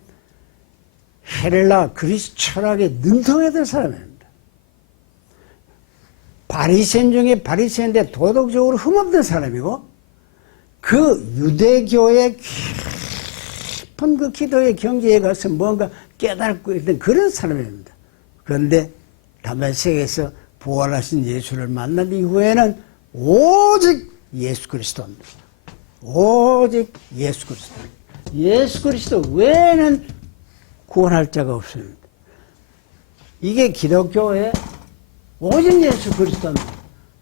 헬라 그리스 철학에 능통했던 사람입니다. 바리새인 중에 바리새인데 도덕적으로 흠없던 사람이고 그 유대교의 깊은 그 기도의 경지에 가서 뭔가 깨닫고 있던 그런 사람입니다. 그런데 다메섹에서 부활하신 예수를 만난 이후에는 오직 예수 그리스도입니다. 오직 예수 그리스도. 예수 그리스도 외에는 구원할 자가 없습니다. 이게 기독교의 오직 예수 그리스도입니다.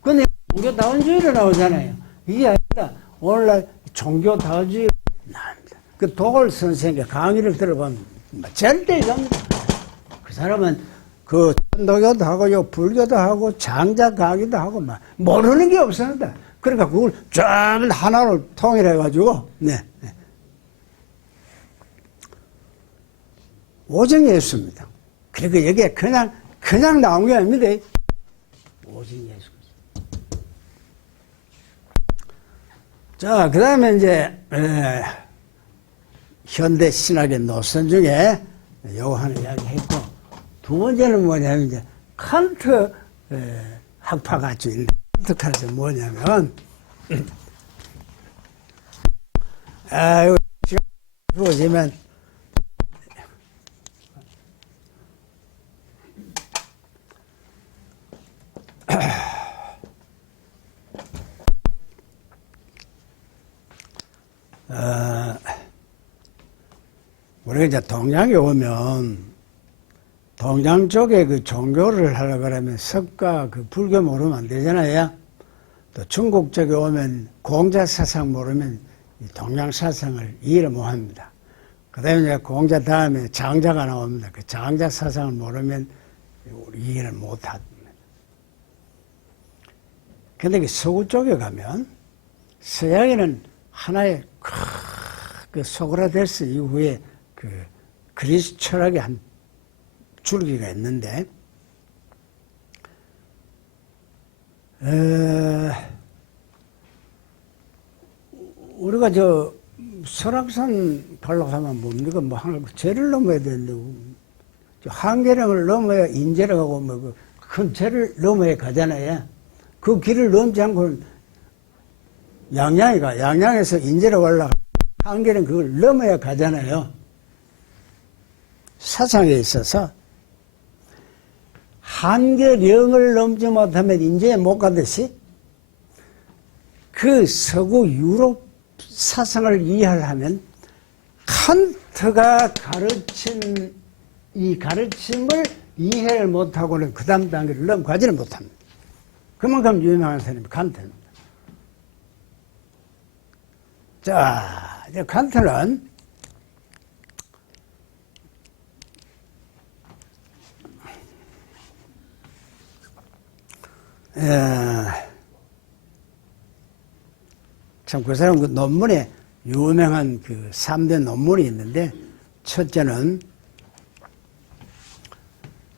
근데 종교다원주의로 나오잖아요. 이게 아니다. 오늘날 종교다원주의 나옵니다. 그 도걸 선생의 강의를 들어보면 절대 이겁니다. 그 사람은 그 천도교도 하고 불교도 하고 장자 강의도 하고 모르는 게 없습니다. 그러니까 그걸 쫙 하나로 통일해가지고 오직 예수입니다. 그리고 여기에 그냥 나온 게 아닙니다. 오직 예수. 자, 그 다음에 이제 현대 신학의 노선 중에 요거 하나 이야기했고, 두 번째는 뭐냐면 이제 칸트 학파가 가지고 있는 칸트카에서 뭐냐면 이거 시간 주어지면 우리가 이제 동양에 오면 동양 쪽에 그 종교를 하려고 그러면 석가 그 불교 모르면 안 되잖아요. 또 중국 쪽에 오면 공자 사상 모르면 동양 사상을 이해를 못 합니다. 그 다음에 이제 공자 다음에 장자가 나옵니다. 그 장자 사상을 모르면 우리 이해를 못 합니다. 근데 그 서구 쪽에 가면 서양에는 하나의 그 소크라테스 이후에 그 그리스 철학의 한 줄기가 있는데, 우리가 저 설악산 발락하면 뭡니까? 뭐 하나 죄를 넘어야 되는데, 한계령을 넘어야 인제를 가고 뭐 큰 죄를 넘어야 가잖아요. 그 길을 넘지 않고는 양양에서 인제로 올라가 한계는 그걸 넘어야 가잖아요. 사상에 있어서 한계령을 넘지 못하면 인제에 못 가듯이 그 서구 유럽 사상을 이해하려면 칸트가 가르친 이 가르침을 이해를 못하고는 그 다음 단계를 넘어가지는 못합니다. 그만큼 유명한 사람이 칸트입니다. 자, 이제 칸트는 참 그 사람 그 논문에 유명한 그 3대 논문이 있는데, 첫째는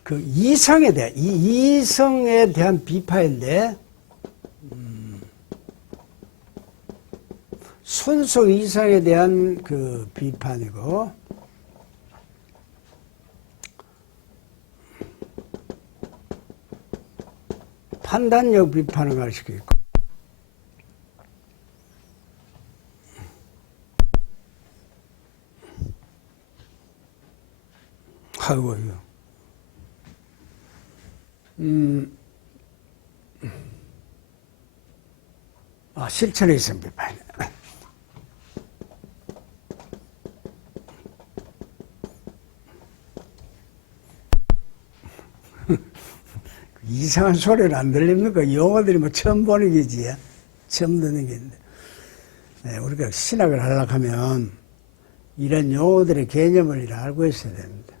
그 이성에 대한 비판인데, 순수 이성에 대한 그 비판이고, 판단력 비판을 가르치고 있고, 아이고, 실천의 이성 비판. 이상한 소리를 안 들립니까? 용어들이 뭐 처음 보는 게지, 처음 듣는 게인데. 네, 우리가 신학을 하려고 하면 이런 용어들의 개념을 알고 있어야 됩니다.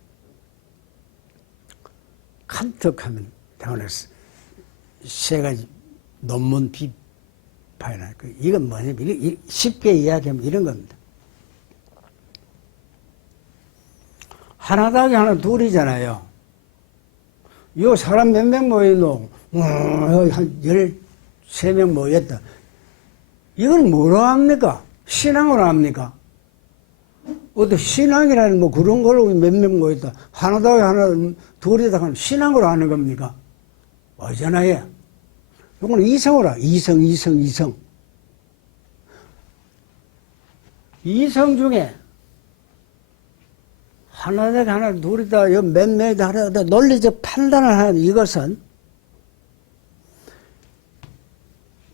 칸트 하면 당연히 세 가지 논문 비판이나 이건 뭐냐면 쉽게 이야기하면 이런 겁니다. 하나 더하기 하나 둘이잖아요. 요 사람 몇 명 모여있노? 한 13명 모였다. 이건 뭐로 합니까? 신앙으로 합니까? 어떤 신앙이라는 뭐 그런 걸로 몇 명 모였다. 하나 더하기 하나 둘이다 하면 신앙으로 하는 겁니까? 뭐잖아요. 이건 이성으로 이성. 이성 중에 하나다 하나 둘이다 몇 명이다 하나다 논리적 판단을 하는 이것은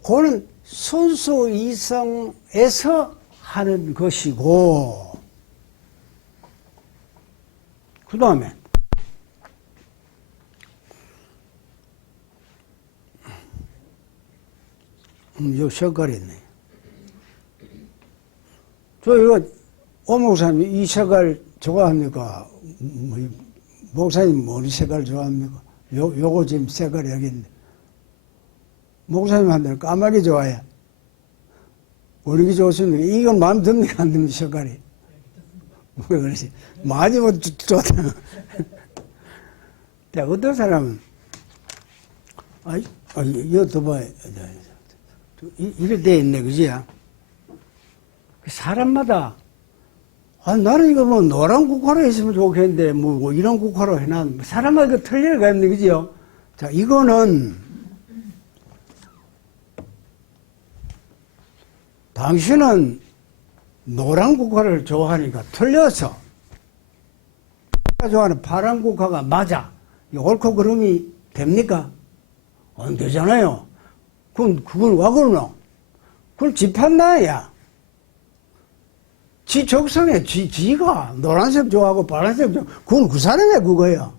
그거는 순수 이성에서 하는 것이고, 그 다음에 요 색깔이 있네. 저 이거 오 목사님 이 색깔 좋아합니까? 목사님 어느 색깔 좋아합니까? 요거 지금 색깔이 여기 있는데 목사님한테는 까마귀 좋아해. 어느 게 좋습니까? 이건 마음에 듭니까? 안 듭니까? 색깔이? 왜 그러지? 맞으면 좋다. 어떤 사람은 이거 더 봐야 이렇게 돼 있네, 그지? 사람마다, 나는 이거 뭐 노란 국화로 했으면 좋겠는데, 뭐 이런 국화로 해놨는데, 사람마다 이거 틀리가 있네, 그지요? 자, 이거는, 당신은 노란 국화를 좋아하니까 틀려서, 좋아하는 파란 국화가 맞아. 옳고 그름이 됩니까? 안 되잖아요. 그건 와 그러노? 그건 지 판단이야. 지 적성에 지가 노란색 좋아하고 파란색 좋아하고 그건 그 사람의 그거야.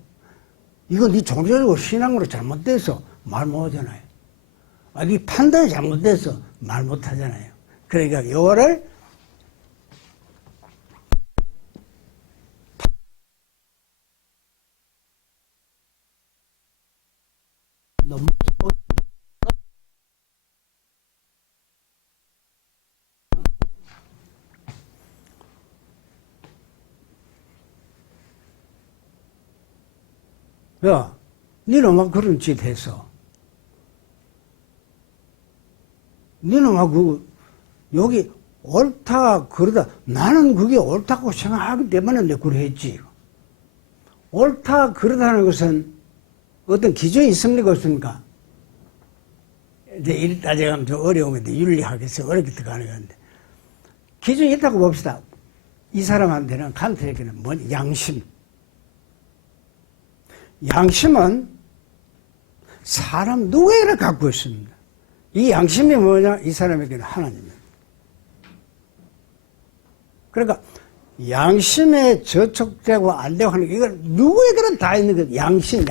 이건 네 종교적으로 신앙으로 잘못돼서 말 못하잖아요. 네 판단이 잘못돼서 말 못하잖아요. 그러니까 이거를 너무 야, 니는 막 그런 짓 했어. 니는 막 여기 옳다, 그러다. 나는 그게 옳다고 생각하기 때문에 내가 그래 했지. 옳다, 그러다는 것은 어떤 기준이 있습니까? 없습니까? 이제 일 따져가면 좀 어려운 건데, 윤리학에서 어렵게 들어가는 건데. 기준이 있다고 봅시다. 이 사람한테는, 칸트에게는 뭐냐? 양심. 양심은 사람 누구에나 갖고 있습니다. 이 양심이 뭐냐? 이 사람에게는 하나님입니다. 그러니까 양심에 저촉되고 안 되고 하는 게 이건 누구에게나 다 있는 거예요. 양심.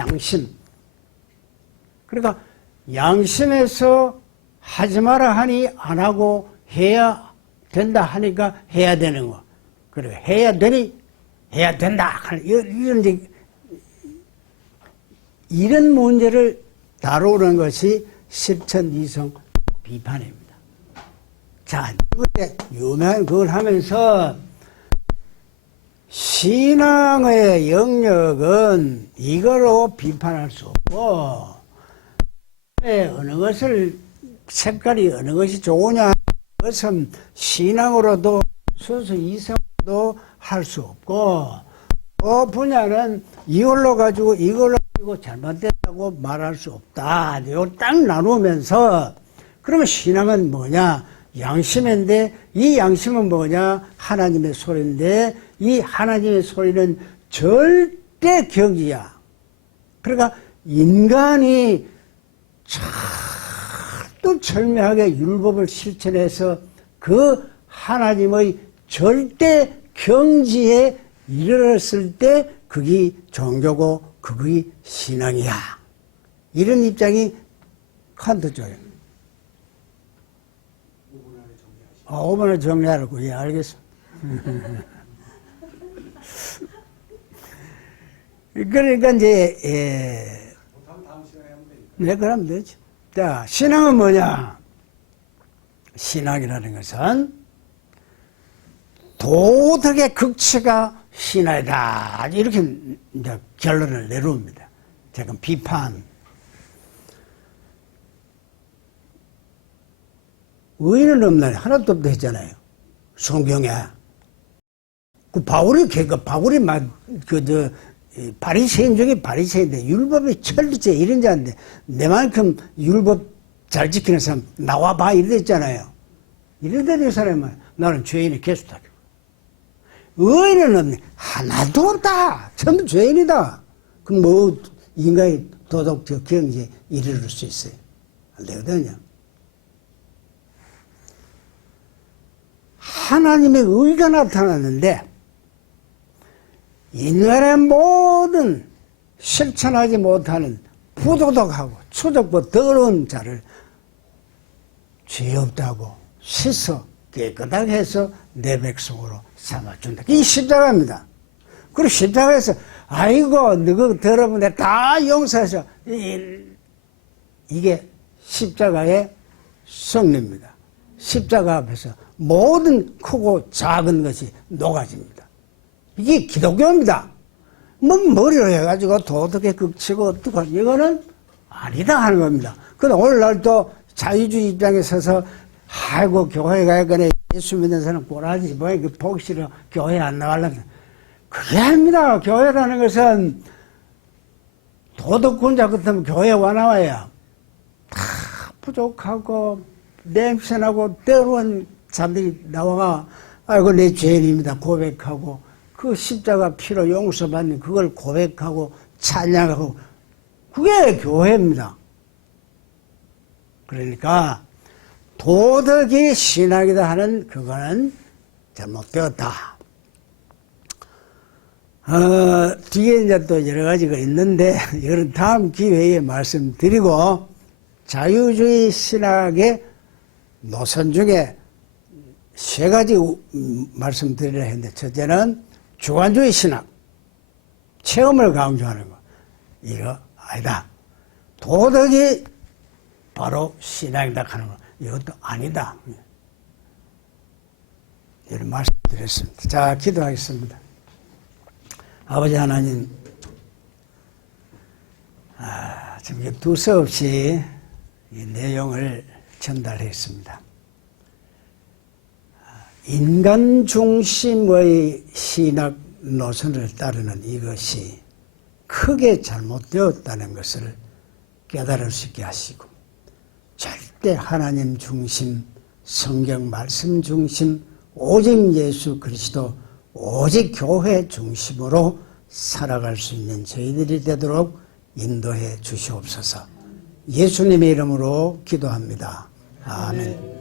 그러니까 양심에서 하지 마라 하니 안 하고 해야 된다 하니까 해야 되는 거. 그리고 해야 되니 해야 된다 하는 이런 문제를 다루는 것이 실천 이성 비판입니다. 자, 이번에 유명한 그걸 하면서 신앙의 영역은 이거로 비판할 수 없고, 어느 것을, 색깔이 어느 것이 좋으냐, 그것은 신앙으로도 순수 이성으로도 할 수 없고, 그 분야는 이걸로 가지고 잘못됐다고 말할 수 없다. 이걸 딱 나누면서, 그러면 신앙은 뭐냐? 양심인데, 이 양심은 뭐냐? 하나님의 소리인데, 이 하나님의 소리는 절대 경지야. 그러니까 인간이 또 철저하게 율법을 실천해서 그 하나님의 절대 경지에 이르렀을 때 그게 종교고 그게 신앙이야. 이런 입장이 칸트 쪽이에요. 5분 안에 정리하라고. 예, 알겠습니다. 그러니까 이제 네, 그러면 되죠. 자, 신앙은 뭐냐? 신앙이라는 것은 도덕의 극치가 신앙이다. 이렇게 이제 결론을 내놓습니다. 지금 비판. 의인은 없나요? 하나도 없다 했잖아요. 성경에. 바울이 바리새인 중에 바리새인인데 율법이 철저히 이런 자인데 내만큼 율법 잘 지키는 사람 나와봐 이랬잖아요. 이런데 이 사람은 나는 죄인이 개수다. 의인은 없네. 하나도 없다. 전부 죄인이다. 그럼 뭐 인간의 도덕적 경지에 이르를 수 있어요? 안 되거든요. 하나님의 의가 나타났는데 인간의 모든 실천하지 못하는 부도덕하고 추적부 더러운 자를 죄 없다고 씻어 깨끗하게 해서 내 백성으로 삼아준다. 이게 십자가입니다. 그리고 십자가에서 아이고 너가 더러운 데 다 용서해서 이게 십자가의 성리입니다. 십자가 앞에서 모든 크고 작은 것이 녹아집니다. 이게 기독교입니다. 뭐 머리로 해가지고 도덕에 극치고 어떡하고 이거는 아니다 하는 겁니다. 근데 오늘날 또 자유주의 입장에 서서 아이고 교회 가야겠네 예수 믿는 사람 꼬라지 뭐야 그 보기 싫어 교회 안 나가려면 그게 아닙니다. 교회라는 것은 도덕군자 같으면 교회 와 나와야 다 부족하고 냄새나고 더러운 사람들이 나와가 아이고 내 죄인입니다 고백하고 그 십자가 피로 용서받는 그걸 고백하고 찬양하고 그게 교회입니다. 그러니까 도덕이 신앙이다 하는 그거는 잘못되었다. 뒤에 이제 또 여러 가지가 있는데 이거는 다음 기회에 말씀드리고 자유주의 신학의 노선 중에 세 가지 말씀드리려 했는데 첫째는 주관주의 신학, 체험을 강조하는 거. 이거 아니다. 도덕이 바로 신앙이다 하는 거. 이것도 아니다. 이런 말씀 드렸습니다. 자, 기도하겠습니다. 아버지 하나님, 지금 두서없이 이 내용을 전달했습니다. 인간 중심의 신학 노선을 따르는 이것이 크게 잘못되었다는 것을 깨달을 수 있게 하시고 절대 하나님 중심, 성경 말씀 중심, 오직 예수 그리스도, 오직 교회 중심으로 살아갈 수 있는 저희들이 되도록 인도해 주시옵소서. 예수님의 이름으로 기도합니다. 아멘.